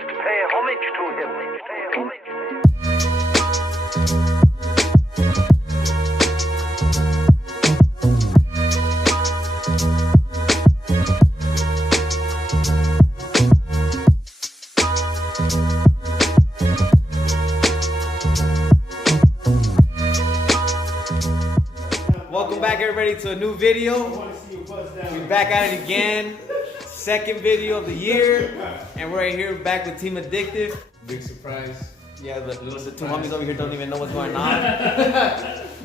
must pay homage to him. Welcome back, everybody, to a new video. We're back at it again. Second video of the year, and we're right here back with Team Addictive. Big surprise. Yeah, the two homies over here don't even know what's going on.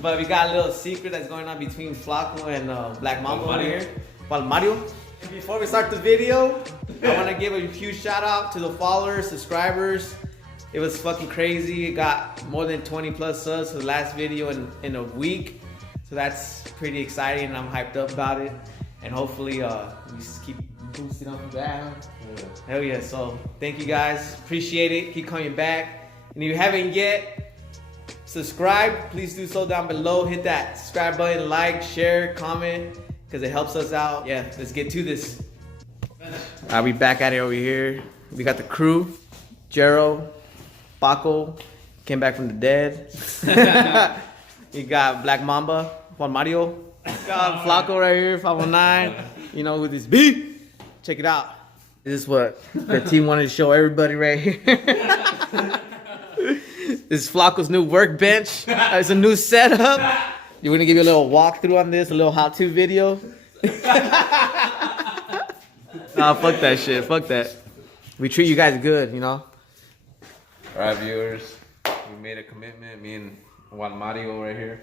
But we got a little secret that's going on between Flaco and Black Mamba over here. Well, Mario. And before we start the video, I want to give a huge shout out to the followers, subscribers. It was fucking crazy. It got more than 20 plus subs for the last video in a week. So that's pretty exciting, and I'm hyped up about it. And hopefully we just keep boosting up down. Yeah. Hell yeah. So thank you guys. Appreciate it. Keep coming back. And if you haven't yet, subscribe. Please do so down below. Hit that subscribe button, like, share, comment, because it helps us out. Yeah, let's get to this. I'll be back at it over here. We got the crew. Jero, Paco, came back from the dead. You got Black Mamba, Juan Mario. Got Flaco right here, 509. You know, with his beat. Check it out. This is what the team wanted to show everybody right here. This is Flaco's new workbench. It's a new setup. We're gonna give you a little walkthrough on this, a little how-to video. Nah, fuck that shit. Fuck that. We treat you guys good, you know. All right, viewers, we made a commitment. Me and Juan Mario right here.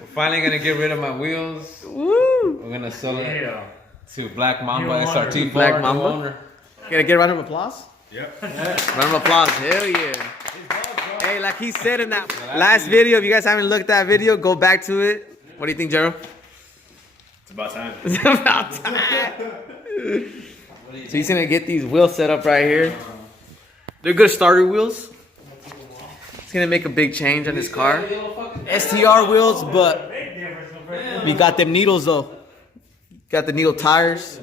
We're finally gonna get rid of my wheels. Woo! We're gonna sell it to Black Mamba SRT4. Black Mamba. Get a round of applause? Yep. Round of applause. Hell yeah. Hey, like he said in that last video, if you guys haven't looked at that video, go back to it. What do you think, Jero? It's about time. It's about time. So he's gonna get these wheels set up right here. They're good starter wheels. It's gonna make a big change on this car. STR wheels, but we got them needles though. Got the needle tires,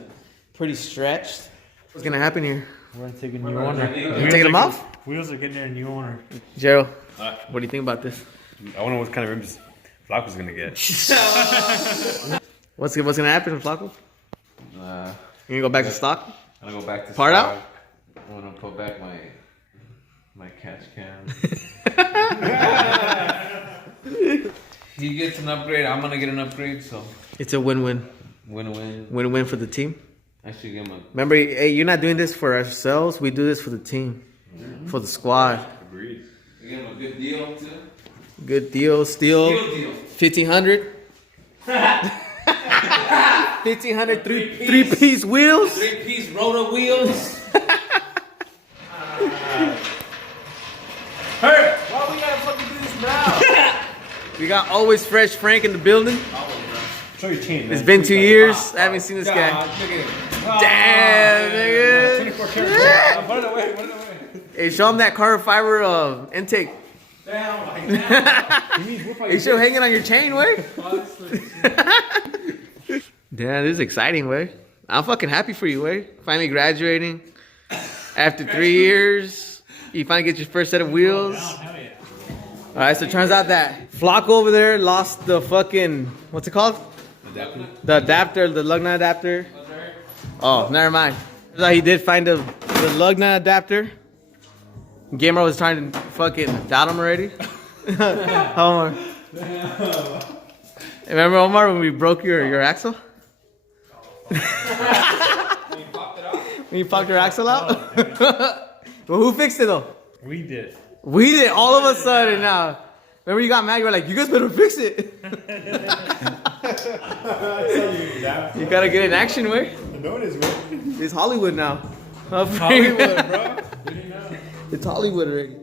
pretty stretched. What's gonna happen here? We're gonna take a new owner. You taking them off? Wheels are getting a new owner. Joe, what do you think about this? I wonder what kind of rims Flaco's gonna get. What's gonna happen with Flaco? You gonna go back to stock? I'm gonna go back to Part stock. out? I'm gonna put back my catch cam. He gets an upgrade. I'm gonna get an upgrade. So It's a win-win. win-win. Win-win for the team. I should give him a. Remember, hey, you're not doing this for ourselves. We do this for the team, for the squad. Agreed. We give him a good deal too. Good deal, steel. Deal. 1,500. 1,500 three-piece wheels. 3-piece rotor wheels. Hey, why we gotta fucking do this now? We got Always Fresh Frank in the building. Show your chain, man. It's been 2 years. I haven't seen this guy. God, look at him. Damn, nigga. 24 karat. Put it away, put it away. Hey, show him that carbon fiber intake. Damn. You still hanging on your chain, way? Damn, this is exciting, way. I'm fucking happy for you, way. Finally graduating. After 3 years, you finally get your first set of wheels. Alright, so it turns out that Flaco over there lost the fucking, what's it called? The adapter, the lug nut adapter. Oh, never mind. So he did find the lug nut adapter. Gamer was trying to fucking doubt him already. Omar. Remember, Omar, when we broke your axle? When you popped your axle out? Well, who fixed it though? We did. We did, all of a sudden now. Remember you got mad, you were like, you guys better fix it. You gotta get in action, way. I know it is, man. It's Hollywood now. Hollywood, bro. It's Hollywood already.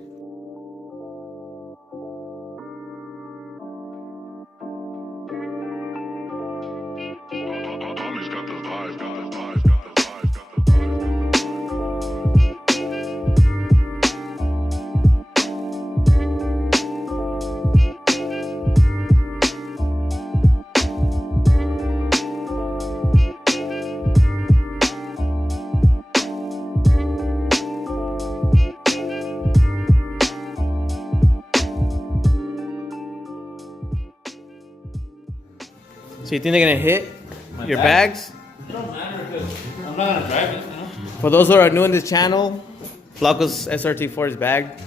So you think they're gonna hit your bags? It don't matter because I'm not gonna drive it, you know? For those who are new in this channel, Flacco's SRT4 is bagged.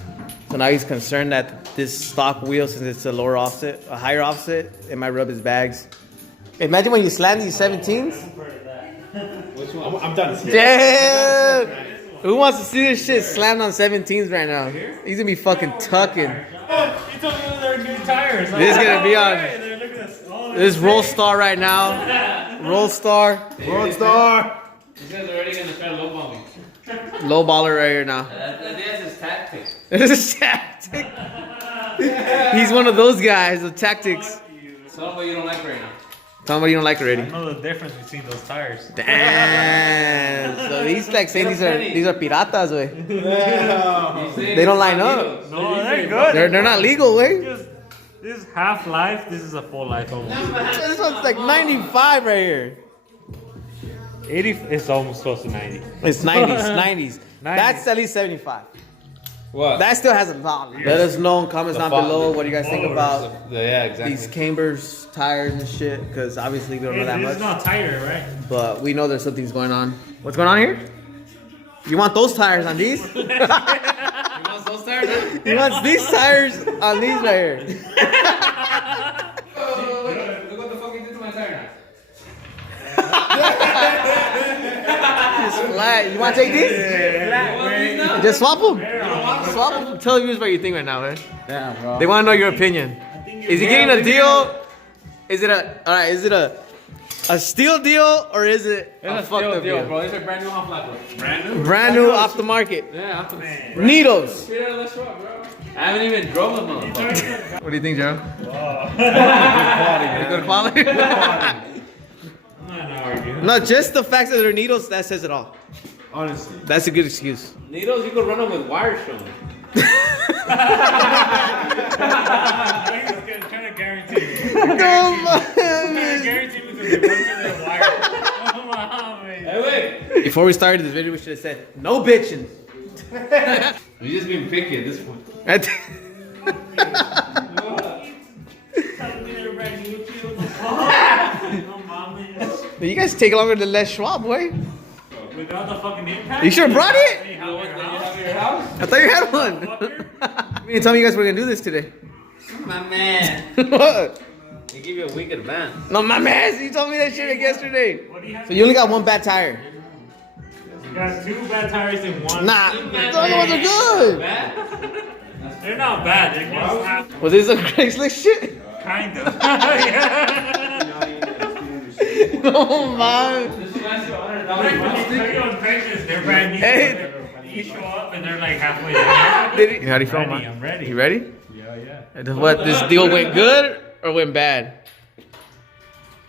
So now he's concerned that this stock wheel, since it's a lower offset, a higher offset, it might rub his bags. Imagine when you slam these 17s. Which one? I'm done. Damn! Who wants to see this shit slammed on 17s right now? He's gonna be fucking tucking. You told me those are new tires. This is gonna be on. This is Roll Star right now. Roll Star. World Star. These guys are already gonna try lowball me. Low baller right here now. That's his tactic. This is tactic. He's one of those guys, the tactics. Somebody you don't like right now. Tell me what you don't like I already. know the difference between those tires. Damn. So he's like saying these are piratas, way. They don't line up. No, they're good. They're not legal, way. This is half life. This is a full life. Almost. This one's like 95 right here. 80. It's almost close to 90. It's 90s. That's at least 75. What? That still has a lot. Let us know in comments down below what you guys think about Yeah, exactly. these Cambers tires and shit. Because obviously we don't know that This much. is not tire, right? But we know there's something's going on. What's going on here? You want those tires on these? You want those tires? He wants these tires on these right here. Look what the fuck you did to my tire It's flat. You want to take these? now. Just swap them. Swap them. Tell the viewers what you think right now, man. Damn, bro. They want to know your opinion. Is he getting a deal? Is it a steal deal or is it a fucked up deal? bro. These are brand new off Flacco. Brand new? Brand new off the market. Yeah, off the Needles. Straight out of the shop, bro. I haven't even drove them, motherfucker. What do you think, Joe? Good quality, man. Good quality? No, just the fact that they're needles, that says it all. Honestly. That's a good excuse. Needles, you could run them with wires showing. Trying to guarantee me. No, man. Guarantee me because they run to their wire. Come on, man. Hey, wait. Before we started this video, we should have said, no bitching. You're just being picky at this point. You guys take longer than Les Schwab, boy. Without the fucking impact? You should have brought it. Hey, You know what you have in your house? I thought you had one. You didn't tell me you guys were going to do this today. My man. What? They give you a week advance. No, my man. You told me that shit like yesterday. What do you have? So you only got one bad tire. You got 2 bad tires in one. Nah, the other ones are good. Bad? They're not bad. They're just half, Was this some Craigslist shit? kind of. Yeah. Oh, man. This last you $100 When they on Craigslist, they're brand new. Hey. You show up and they're like halfway there. Did he? How do you feel, Ready, man? I'm ready. You ready? Yeah. What, this deal went good or went bad?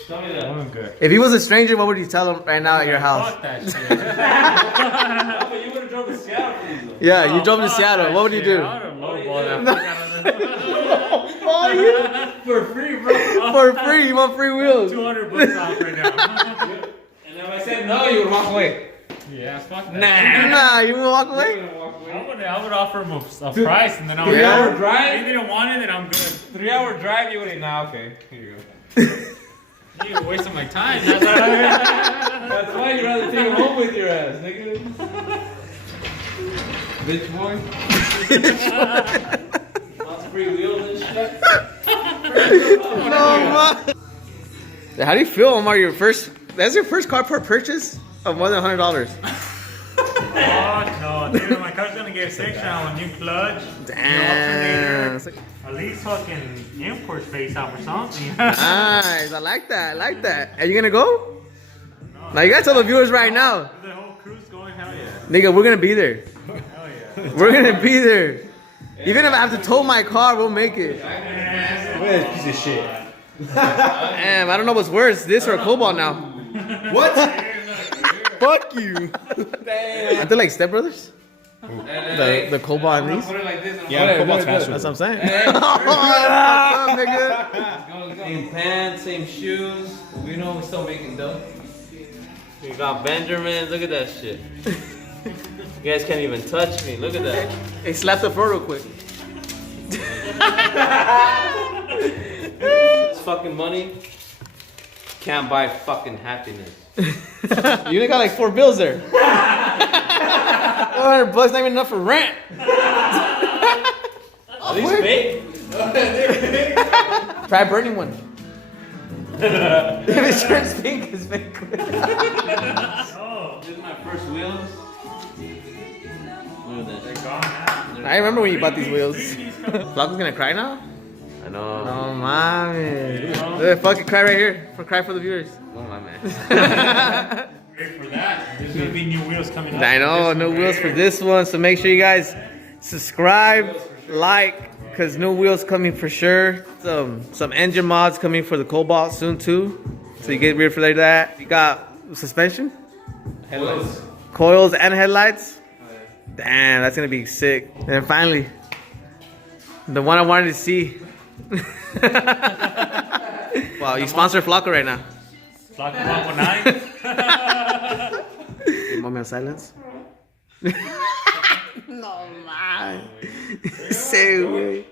Tell me that. I'm good. If he was a stranger, what would you tell him right now at your house? Fuck that shit. Oh, but you would have drove to Seattle for these, though. Yeah, you drove to Fuck Seattle. that What would you shit. do? I would've lowballed that No. fuck out of them. For free, bro. For free, you want free wheels. $200 off right now. And if I said no, you would walk away. Yeah, fuck that. Nah, you would walk away? You would walk away. I would offer him a price and then I would 3 hour If drive? they didn't want it, then I'm good. 3 hour drive, you would have. Nah, okay. Here you go. You're wasting my time. That's why you'd rather take him home with your ass, nigga. Bitch boy. Lots of free wheels and shit. No, man. How do you feel, Omar? That's your first car per purchase of more than $100. Oh no, dude, my car's gonna get 6 now. A new clutch, Damn. new alternator. At least fucking import space out or something. Nice. I like that. Are you gonna go? Now you gotta tell the viewers right now. The whole crew's going, hell yeah. Nigga, we're gonna be there. Hell yeah. We're gonna be there. Even if I have to tow my car, we'll make it. Look at this piece of shit. Damn, I don't know what's worse, this or a Cobalt now. What? Fuck you. Aren't they like stepbrothers? The Cobalt and these? Put it like this. And Yeah, Cobalt's faster. That's what I'm saying. Hey. What's up, nigga? Same pants, same shoes. We know we're still making dough. We got Benjamins. Look at that shit. You guys can't even touch me. Look at that. Hey, slap the floor real quick. It's fucking money. can't buy fucking happiness. You only got like 4 bills there. $400 not even enough for rent. Are these fake? Try burning one. If it's turns pink, it's fake. Oh, This is my first wheels. Look at they're that. gone now. I remember when you bought these wheels. Flacco's gonna cry now? I know. Oh man. Look, fucking cry right here. Cry for the viewers. Oh my man. Wait for that. There's gonna be new wheels coming up. I know, no wheels for this one. So make sure you guys subscribe, like, because new wheels coming for sure. Some engine mods coming for the Cobalt soon too. So you get ready for that. You got suspension, Headlights. coils, and headlights. Damn, that's gonna be sick. And then finally, the one I wanted to see. Wow, you sponsor Flacco right now. Flock 119. You want me on silence? No, man. Say way.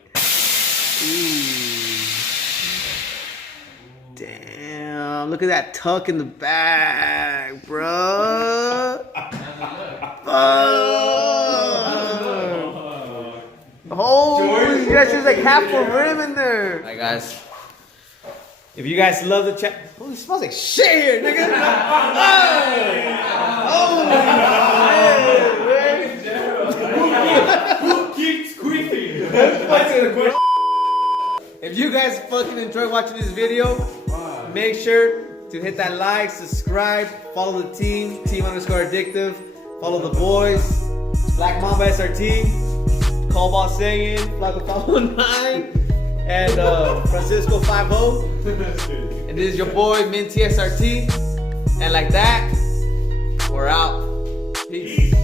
Damn, look at that tuck in the back, bro. Holy, you guys, there's like half a rim in there. Alright, guys. If you guys love the chat, oh, it smells like shit here, nigga. Who keeps squeaking? If you guys fucking enjoy watching this video, make sure to hit that like, subscribe, follow the team, team_addictive, follow the boys, Black Mamba SRT, Cobalt Singing, Flacco 519, and Francisco 50. And this is your boy Minty SRT. And like that, we're out. Peace.